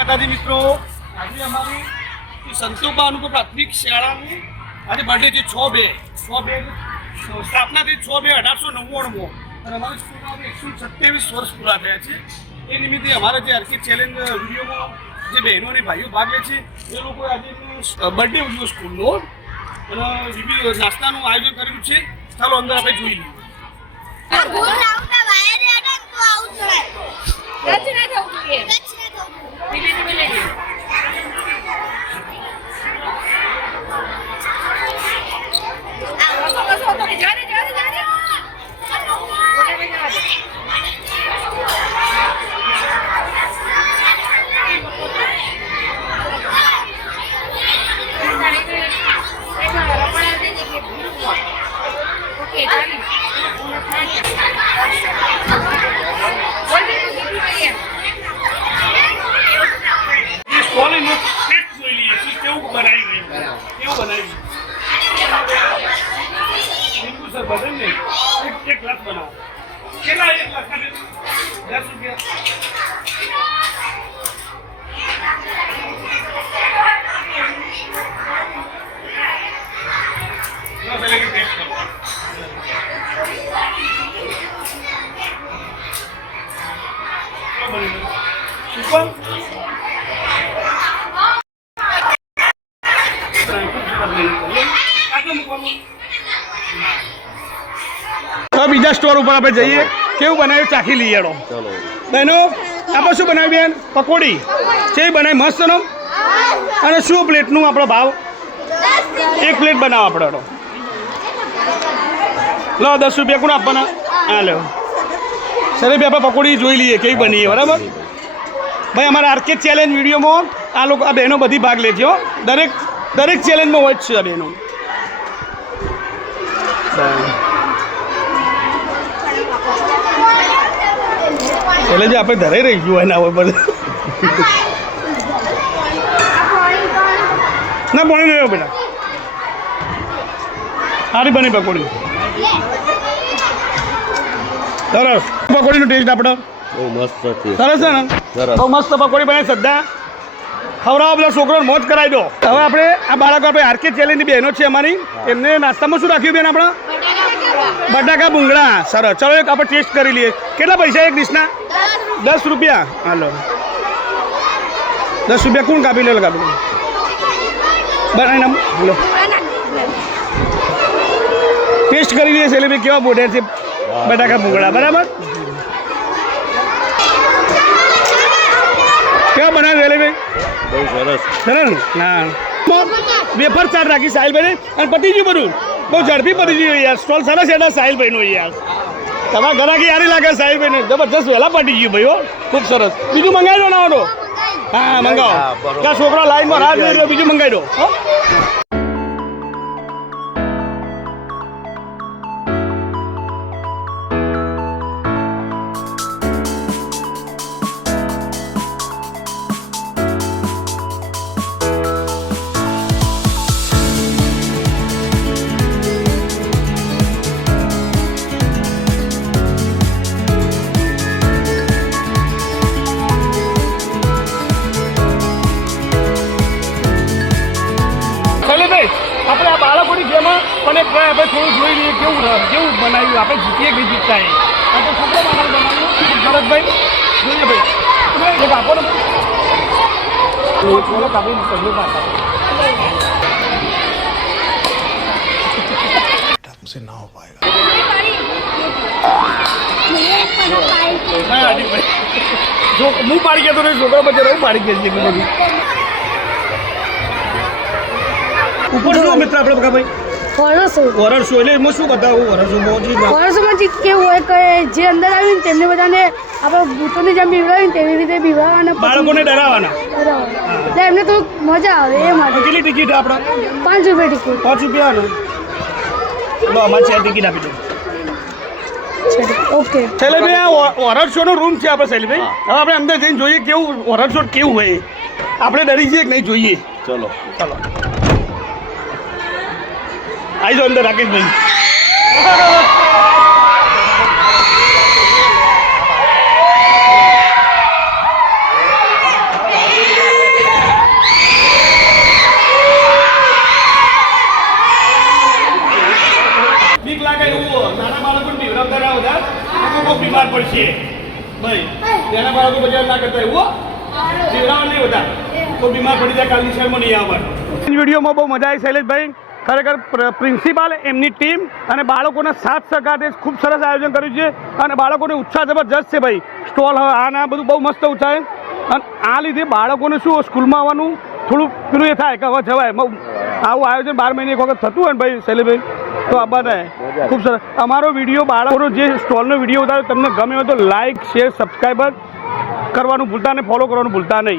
માતાજી મિત્રો, આજે અમારી સંતોબા અનુકૂળ પ્રાથમિક શાળાની આજે બર્થડે છે 6/2 સ્થાપના થઈ 6/2/1899 અને અમારી સ્કૂલમાં 127 વર્ષ પૂરા થયા છે. એ નિમિત્તે અમારા જે આર્કેડ ચેલેન્જ વિડીયોમાં જે બહેનો અને ભાઈઓ ભાગ લે છે એ લોકોએ આજે બર્થડે ઉજવ્યો સ્કૂલનો અને વિવિધ નાસ્તાનું આયોજન કર્યું છે. ચાલો અંદર આપણે જોઈ લઈએ. एक ग्लास बनाओ કેટલા એક ગ્લાસ ખાતે 10 રૂપિયા નો પहले की टेस्ट करो क्या बनेगा सुपर तो बीजा स्टोर ऊपर आप जाइए केव बनाव्યું ચાખી લઈએ રો ચલો બહેનો આપણે શું બનાવી બેન પકોડી છે બનાવી મસ્ત નો અને શું પ્લેટનું આપણો ભાવ 1 પ્લેટ બનાવો આપણે રો લો 10 રૂપિયા કોણ આપવાના આ લો સરે બે આપણે પકોડી જોઈ લઈએ કેવી બની બરાબર ભાઈ અમારા આર્કેડ ચેલેન્જ વિડીયોમાં આ લોકો આ બહેનો બધી ભાગ લે છે હો દરેક ચેલેન્જમાં હોય છે આ બહેનો એટલે જે આપણે ઘરે રહી ગયું એના ઉપર ના પાણી નહીં બેટા સારી બની પકોડી સરસ પકોડીનો ટેસ્ટ આપણો બહુ મસ્ત છે સરસ છે ને બહુ મસ્ત પકોડી બને શ્રદ્ધા ખવડાવો પેલા છોકરોને મોજ કરાવી દો. હવે આપણે આ બાળકો આપણે આર્કેડ ચેલેન્જની બહેનો છે અમારી એમને નાસ્તામાં શું રાખ્યું બેન આપણા બટાકા ભૂંગળા સરસ ચલો એક આપણે ટેસ્ટ કરી લઈએ કેટલા પૈસા એક ડીશના 10 રૂપિયા હાલો 10 રૂપિયા કોણ કાપી લે કાપી બનાવીને બોલો ટેસ્ટ કરી લઈએ સેલેબી કેવા બોડે છે બટાકા ભૂંગળા બરાબર કેવા બનાવે સેલેબી બહુ સરસ સરસ ના વેફર ચાટ રાખી સાહિલભાઈ અને પતી ગયું બધું બહુ ઝડપી પતી ગયું યાર સ્ટોલ સરસ એના સાહિલભાઈનો યાર તમારા ઘરાકી યારી લાગે સાહિલભાઈને જબરજસ્ત વહેલા પતી ગયું ભાઈ હો ખૂબ સરસ બીજું મંગાવી દો ના આવડો હા મંગાવો ત્યાં છોકરા લાઈનમાં રાહ જોઈ રહ્યો બીજું મંગાવી દો હો આપણે આ બાળકોની જેમાં પણ એક આપણે થોડું જોઈ લઈએ કેવું બનાવ્યું આપણે જીતીએ કે જીતતા એ આપણે છોકરા માટે બનાવ્યું ભરતભાઈ જોઈએ ભાઈ એક આપો ને કાપી પહેલું પાતા हमसे ना हो पाएगा जो मुंह पाड़ी गया तो छोकरा बच्चे रहो पाड़ी गया ઉપર શું મિત્ર આપણે બકા ભાઈ હોરર શો એટલે એમાં શું બતાવું હોરર શો કેવું હોય કે જે અંદર આવીને તેમને બધાને આપણે ભૂતોની જેમ બીવડાવીને તેવી રીતે બીવડાવવાના બાળકોને ડરાવવાના એટલે એમને તો મજા આવે એ માટે કેટલી ટિકિટ આપણે 5 રૂપિયા ટિકિટ 5 રૂપિયા ને લો અમારે છે ટિકિટ આપી દો ઓકે શૈલેષભાઈ આ હોરર શો નો રૂમ છે આપણે શૈલેષભાઈ હવે આપણે અંદર જઈને જોઈએ કેવું હોરર શો કેવું હોય આપણે ડરી જઈએ કે નહીં જોઈએ ચલો ચલો आई जाओ अंदर राकेश भाई બીમાર પડશે ભાઈ એના બાળકો બજાર ના કરતા એવું જીવડાવ નહીં બધા તો બીમાર પડી જાય કાલની શહેરમાં નહીં આવવાનું વિડીયોમાં બહુ મજા આવી શૈલેષભાઈ ખરેખર પ્રિન્સિપાલ એમની ટીમ અને બાળકોના સાથ સહકારથી ખૂબ સરસ આયોજન કર્યું છે અને બાળકોને ઉત્સાહ જબરજસ્ત છે ભાઈ સ્ટોલ આના બધું બહુ મસ્ત ઉત્સાહ છે અને આ લીધે બાળકોને શું સ્કૂલમાં આવવાનું થોડું પેલું એ થાય કે હવે જવાય આવું આયોજન 12 મહિને એક વખત થતું હોય ને ભાઈ શૈલેષભાઈ તો આ બધા ખૂબ સરસ અમારો વિડીયો બાળકોનો જે સ્ટોલનો વિડીયો ઉતાર્યો તમને ગમે હોય તો લાઇક શેર સબસ્ક્રાઈબર કરવાનું ભૂલતા નહીં ફોલો કરવાનું ભૂલતા નહીં